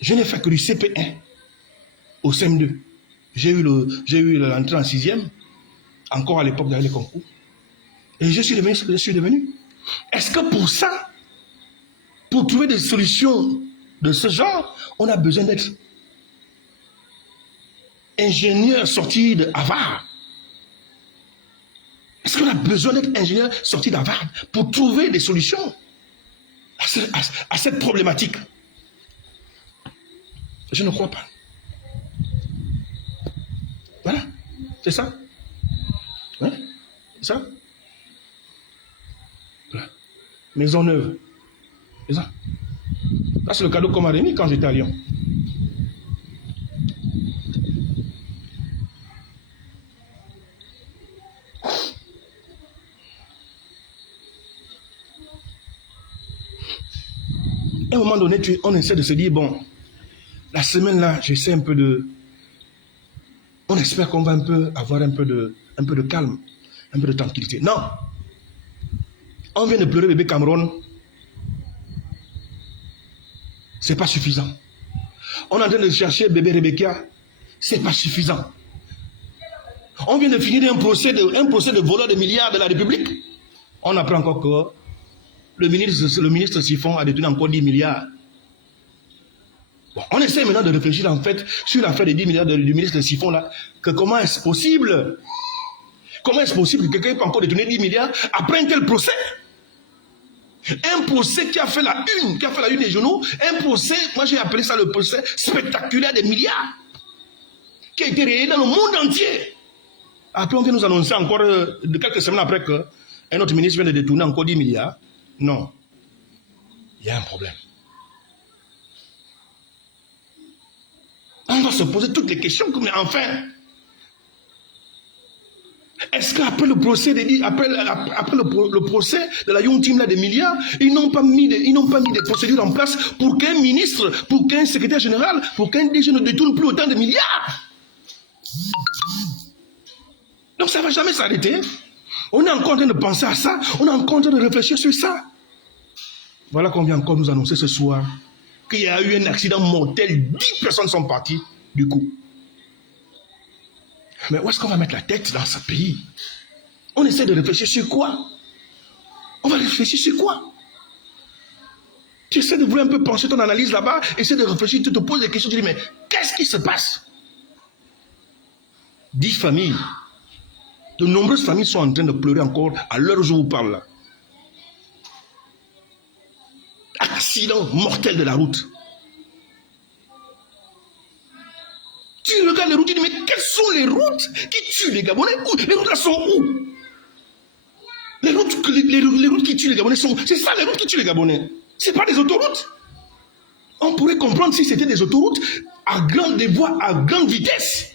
Je n'ai fait que du CP1 au CM2. J'ai eu l'entrée en 6e, encore à l'époque d'aller les concours. Et je suis devenu ce que je suis devenu. Est-ce que pour ça, pour trouver des solutions de ce genre, on a besoin d'être ingénieur sorti de Harvard? Est-ce qu'on a besoin d'être ingénieur sorti d'Harvard pour trouver des solutions à cette problématique? Je ne crois pas. Voilà, c'est ça. Hein? C'est ça. Voilà. Maison neuve. C'est ça. Là, c'est le cadeau qu'on m'a remis quand j'étais à Lyon. À un moment donné, on essaie de se dire, bon, la semaine là, j'essaie un peu de... On espère qu'on va avoir un peu de calme, un peu de tranquillité. Non. On vient de pleurer bébé Cameroun. C'est pas suffisant. On est en train de chercher bébé Rebecca. C'est pas suffisant. On vient de finir un procès de voleur de milliards de la République. On apprend encore que le ministre Siphon a détenu encore 10 milliards. Bon, on essaie maintenant de réfléchir en fait sur l'affaire des 10 milliards du ministre Siphon là. Que comment est-ce possible? Comment est-ce possible que quelqu'un peut encore détenir 10 milliards après un tel procès? Un procès qui a fait la une des journaux. Un procès, moi j'ai appelé ça le procès spectaculaire des milliards. Qui a été réalisé dans le monde entier. Après on vient nous annoncer encore de quelques semaines après que Un autre ministre vient de détourner encore 10 milliards. Non. Il y a un problème. On doit se poser toutes les questions comme enfin. Est-ce qu'après le procès le procès de la Young Team là des milliards, ils n'ont pas mis des procédures en place pour qu'un ministre, pour qu'un secrétaire général, pour qu'un DG ne détourne plus autant de milliards? Donc ça ne va jamais s'arrêter. On est encore en train de penser à ça, on est encore en train de réfléchir sur ça. Voilà qu'on vient encore nous annoncer ce soir qu'il y a eu un accident mortel, 10 personnes sont parties du coup. Mais où est-ce qu'on va mettre la tête dans ce pays? On essaie de réfléchir sur quoi? On va réfléchir sur quoi? Tu essaies de vouloir un peu pencher ton analyse là-bas, essaie de réfléchir, tu te poses des questions, tu dis mais qu'est-ce qui se passe? 10 familles, de nombreuses familles sont en train de pleurer encore à l'heure où je vous parle là. Accident mortel de la route. Tu regardes les routes, tu dis, mais quelles sont les routes qui tuent les Gabonais? Les routes là sont où? Les routes qui tuent les Gabonais sont... C'est ça les routes qui tuent les Gabonais. Ce n'est pas des autoroutes. On pourrait comprendre si c'était des autoroutes des voies à grande vitesse.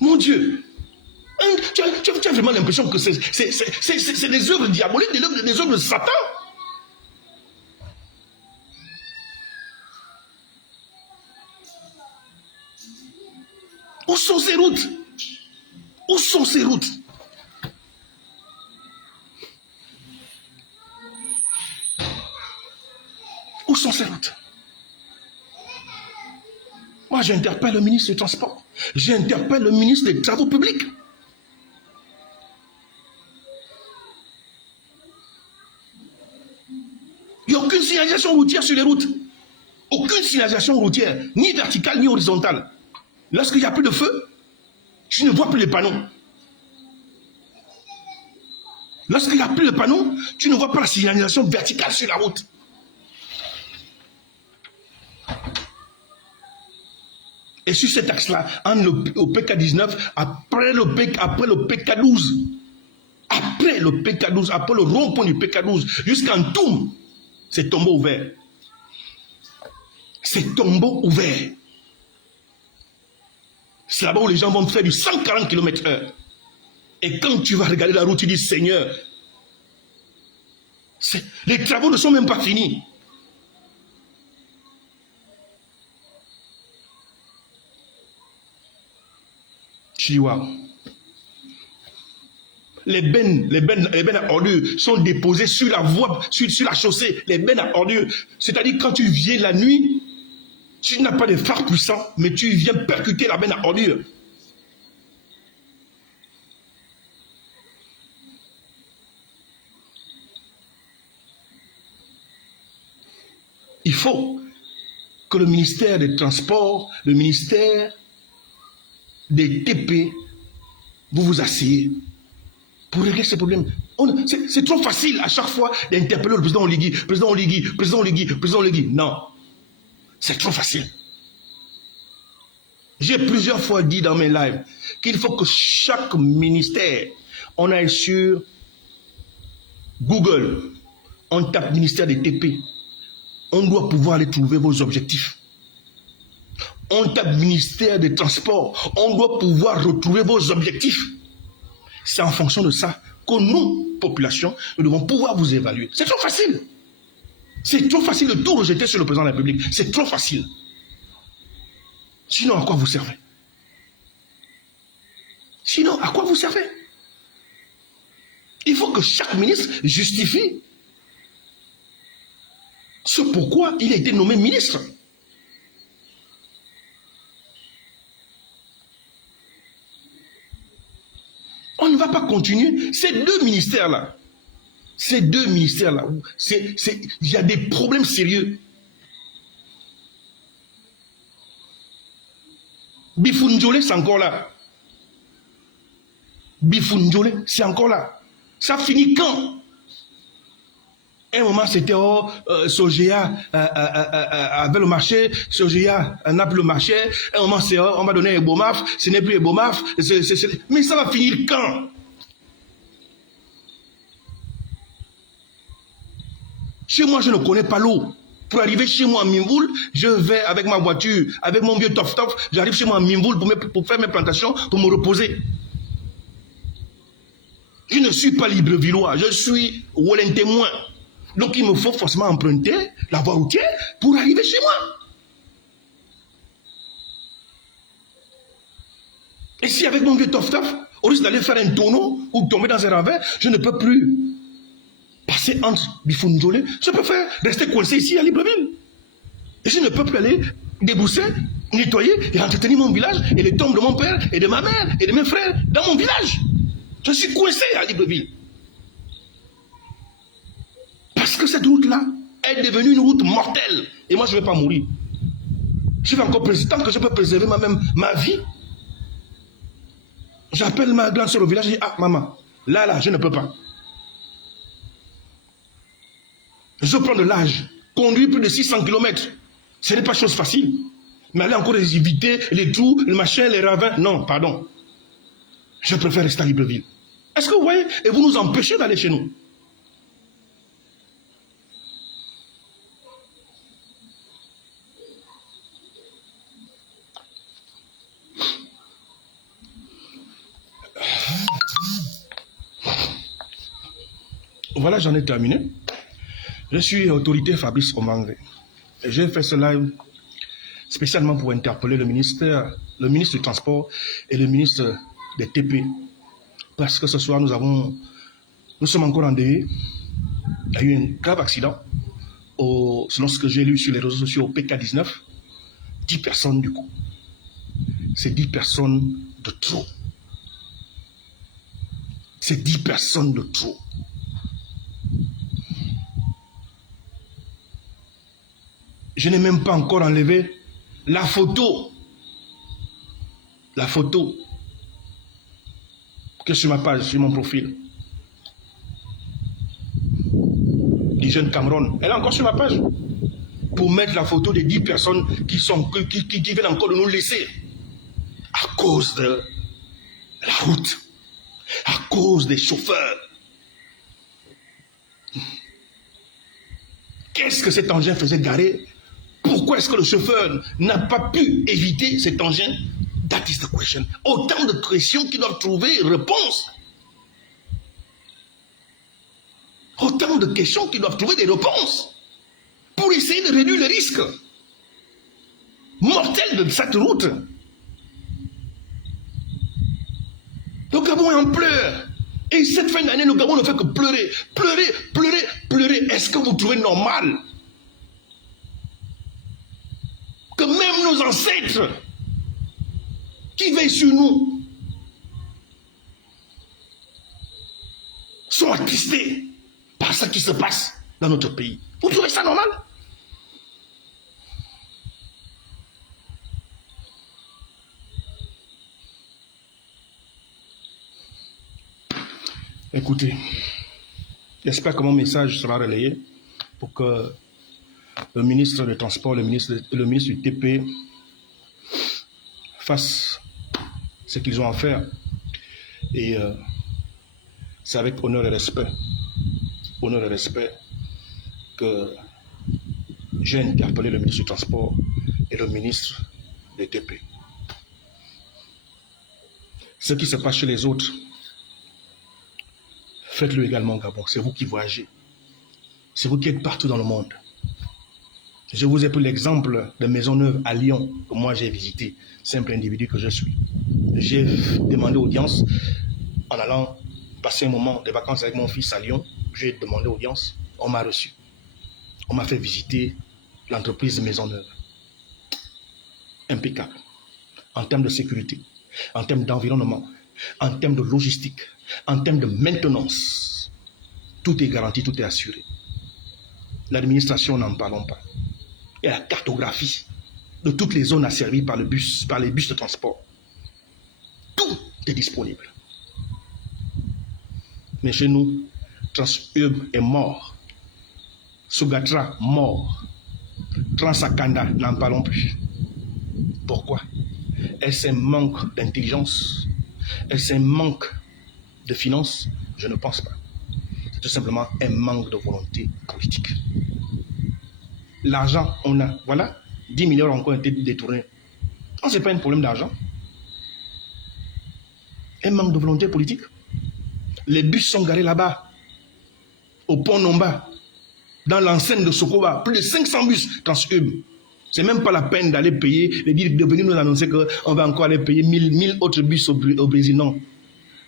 Mon Dieu. Tu as vraiment l'impression que c'est des œuvres diaboliques, des œuvres de Satan. Où sont ces routes? Où sont ces routes? Où sont ces routes? Moi, j'interpelle le ministre du Transport. J'interpelle le ministre des Travaux publics. Il n'y a aucune signalisation routière sur les routes. Aucune signalisation routière, ni verticale ni horizontale. Lorsqu'il n'y a plus de feu, tu ne vois plus les panneaux. Lorsqu'il n'y a plus de panneaux, tu ne vois pas la signalisation verticale sur la route. Et sur cet axe-là, au PK19, après le PK12, après le rond-point du PK12, jusqu'en Toum, c'est tombeau ouvert. C'est tombeau ouvert. C'est là-bas où les gens vont faire du 140 km/h. Et quand tu vas regarder la route, tu dis, Seigneur, les travaux ne sont même pas finis. Tu dis, waouh. Les bennes à ordures sont déposées sur la voie, sur la chaussée. Les bennes à ordures. C'est-à-dire, quand tu viens la nuit, tu n'as pas de phare puissant, mais tu viens percuter la benne à ordures. Il faut que le ministère des Transports, le ministère des TP, vous vous asseyez pour régler ces problèmes. C'est trop facile à chaque fois d'interpeller le président Oligui, président Oligui, président Oligui, président Oligui. Non. C'est trop facile. J'ai plusieurs fois dit dans mes lives qu'il faut que chaque ministère, on aille sur Google, on tape ministère des TP. On doit pouvoir aller trouver vos objectifs. On tape ministère des Transports, on doit pouvoir retrouver vos objectifs. C'est en fonction de ça que nous, population, nous devons pouvoir vous évaluer. C'est trop facile. C'est trop facile de tout rejeter sur le président de la République. C'est trop facile. Sinon, à quoi vous servez? Sinon, à quoi vous servez? Il faut que chaque ministre justifie ce pourquoi il a été nommé ministre. On ne va pas continuer. Ces deux ministères-là, il y a des problèmes sérieux. Bifunjolé, c'est encore là. Bifunjolé, c'est encore là. Ça finit quand? Un moment, c'était Sogea avait le marché, Sogea n'a plus le marché. Un moment, c'est on va donner un Ebomaf, ce n'est plus Ebomaf. Mais ça va finir quand? Chez moi, je ne connais pas l'eau. Pour arriver chez moi à Mimboul, je vais avec ma voiture, avec mon vieux tof-tof, j'arrive chez moi à Mimboul pour faire mes plantations, pour me reposer. Je ne suis pas Librevillois, je suis Wallentémoin. Donc il me faut forcément emprunter la voie routière pour arriver chez moi. Et si avec mon vieux tof-tof, au risque d'aller faire un tonneau ou tomber dans un ravin, je ne peux plus passer entre Bifounjolé, je peux rester coincé ici à Libreville. Et je ne peux plus aller débousser, nettoyer et entretenir mon village et les tombes de mon père et de ma mère et de mes frères dans mon village. Je suis coincé à Libreville. Parce que cette route-là est devenue une route mortelle. Et moi, je ne vais pas mourir. Je vais encore président que je peux préserver moi-même ma vie. J'appelle ma grande soeur au village et je dis, ah maman, là, je ne peux pas. Je prends de l'âge. Conduire plus de 600 km, ce n'est pas chose facile. Mais aller encore éviter les trous, le machin, les ravins. Non, pardon. Je préfère rester à Libreville. Est-ce que vous voyez? Et vous nous empêchez d'aller chez nous. Voilà, j'en ai terminé. Je suis autorité Fabrice Omangé. J'ai fait ce live spécialement pour interpeller le ministre du Transport et le ministre des TP. Parce que ce soir, nous sommes encore endeuillés. Il y a eu un grave accident. Selon ce que j'ai lu sur les réseaux sociaux, au PK19, 10 personnes du coup. C'est 10 personnes de trop. C'est 10 personnes de trop. Je n'ai même pas encore enlevé la photo. La photo que sur ma page, sur mon profil. Du jeune Cameroun. Elle est encore sur ma page. Pour mettre la photo des 10 personnes qui viennent encore de nous laisser. À cause de la route. À cause des chauffeurs. Qu'est-ce que cet engin faisait garer? Pourquoi est-ce que le chauffeur n'a pas pu éviter cet engin? That is the question. Autant de questions qui doivent trouver réponse. Autant de questions qui doivent trouver des réponses pour essayer de réduire le risque mortel de cette route. Le Gabon est en pleurs. Et cette fin d'année, le Gabon ne fait que pleurer. Pleurer, pleurer, pleurer. Est-ce que vous trouvez normal que même nos ancêtres qui veillent sur nous sont attristés par ce qui se passe dans notre pays? Vous trouvez ça normal? Écoutez, j'espère que mon message sera relayé pour que le ministre des Transports, le ministre du TP fassent ce qu'ils ont à faire. Et c'est avec honneur et respect que j'ai interpellé le ministre du Transport et le ministre des TP. Ce qui se passe chez les autres, faites-le également au Gabon. C'est vous qui voyagez. C'est vous qui êtes partout dans le monde. Je vous ai pris l'exemple de Maisonneuve à Lyon, que moi j'ai visité, simple individu que je suis. J'ai demandé audience en allant passer un moment de vacances avec mon fils à Lyon. J'ai demandé audience, on m'a reçu. On m'a fait visiter l'entreprise de Maisonneuve. Impeccable. En termes de sécurité, en termes d'environnement, en termes de logistique, en termes de maintenance. Tout est garanti, tout est assuré. L'administration, n'en parlons pas. Et la cartographie de toutes les zones asservies par les bus de transport. Tout est disponible. Mais chez nous, Transurb est mort. Sougatra, mort. Transakanda, n'en parlons plus. Pourquoi? Est-ce un manque d'intelligence? Est-ce un manque de finances? Je ne pense pas. tout simplement un manque de volonté politique. L'argent, on a, voilà, 10 milliards ont encore été détournés. Non, ce n'est pas un problème d'argent. Un manque de volonté politique. Les bus sont garés là-bas, au pont Nomba, dans l'enceinte de Sokoba. Plus de 500 bus Transhub. C'est même pas la peine d'aller payer, de venir nous annoncer qu'on va encore aller payer 1000 autres bus au Brésil. Non.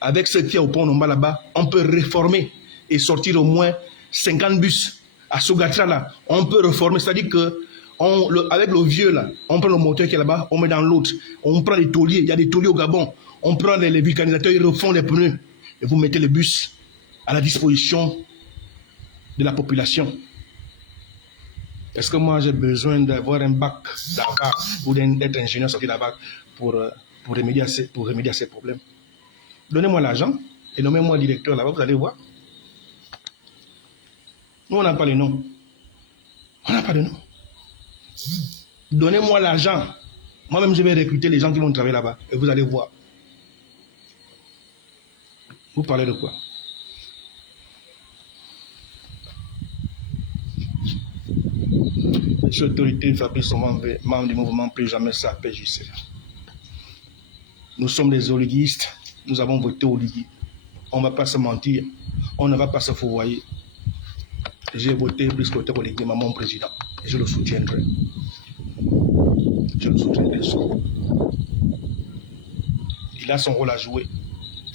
Avec ce qui est au pont Nomba là-bas, on peut réformer et sortir au moins 50 bus. À Sogatra là, on peut réformer, c'est-à-dire que avec le vieux là, on prend le moteur qui est là-bas, on met dans l'autre, on prend les tauliers, il y a des tauliers au Gabon, on prend les vulcanisateurs, ils refont les pneus et vous mettez les bus à la disposition de la population. Est-ce que moi j'ai besoin d'avoir un bac d'Harvard ou d'être ingénieur sorti d'Harvard pour remédier à ces problèmes? Donnez-moi l'argent et nommez-moi directeur là-bas, vous allez voir. Nous, on n'a pas de nom. On n'a pas de nom. Donnez-moi l'argent. Moi-même, je vais recruter les gens qui vont travailler là-bas. Et vous allez voir. Vous parlez de quoi? Les autorités Fabrice Oman, membres du mouvement Plus Jamais ça, PJC. Nous sommes des oliguistes. Nous avons voté oligue. On ne va pas se mentir. On ne va pas se fourvoyer. J'ai voté plus que Olivier, mon président. Et je le soutiendrai. Je le soutiendrai. Il a son rôle à jouer.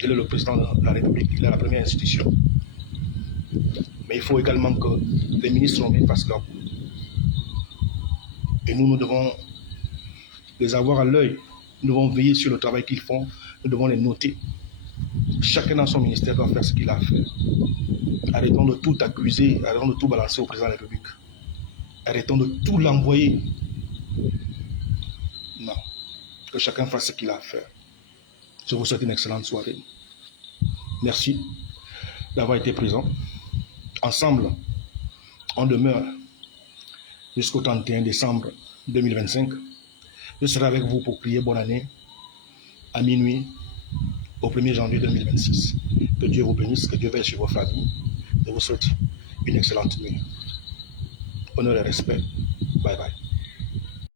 Il est le président de la République. Il est la première institution. Mais il faut également que les ministres fassent leur boulot. Et nous devons les avoir à l'œil. Nous devons veiller sur le travail qu'ils font. Nous devons les noter. Chacun dans son ministère doit faire ce qu'il a à faire. Arrêtons de tout accuser, arrêtons de tout balancer au président de la République. Arrêtons de tout l'envoyer. Non. Que chacun fasse ce qu'il a à faire. Je vous souhaite une excellente soirée. Merci d'avoir été présent. Ensemble, on demeure jusqu'au 31 décembre 2025. Je serai avec vous pour prier bonne année à minuit au 1er janvier 2026. Que Dieu vous bénisse, que Dieu veille sur vos familles. Je vous souhaite une excellente nuit. Honneur et respect. Bye bye.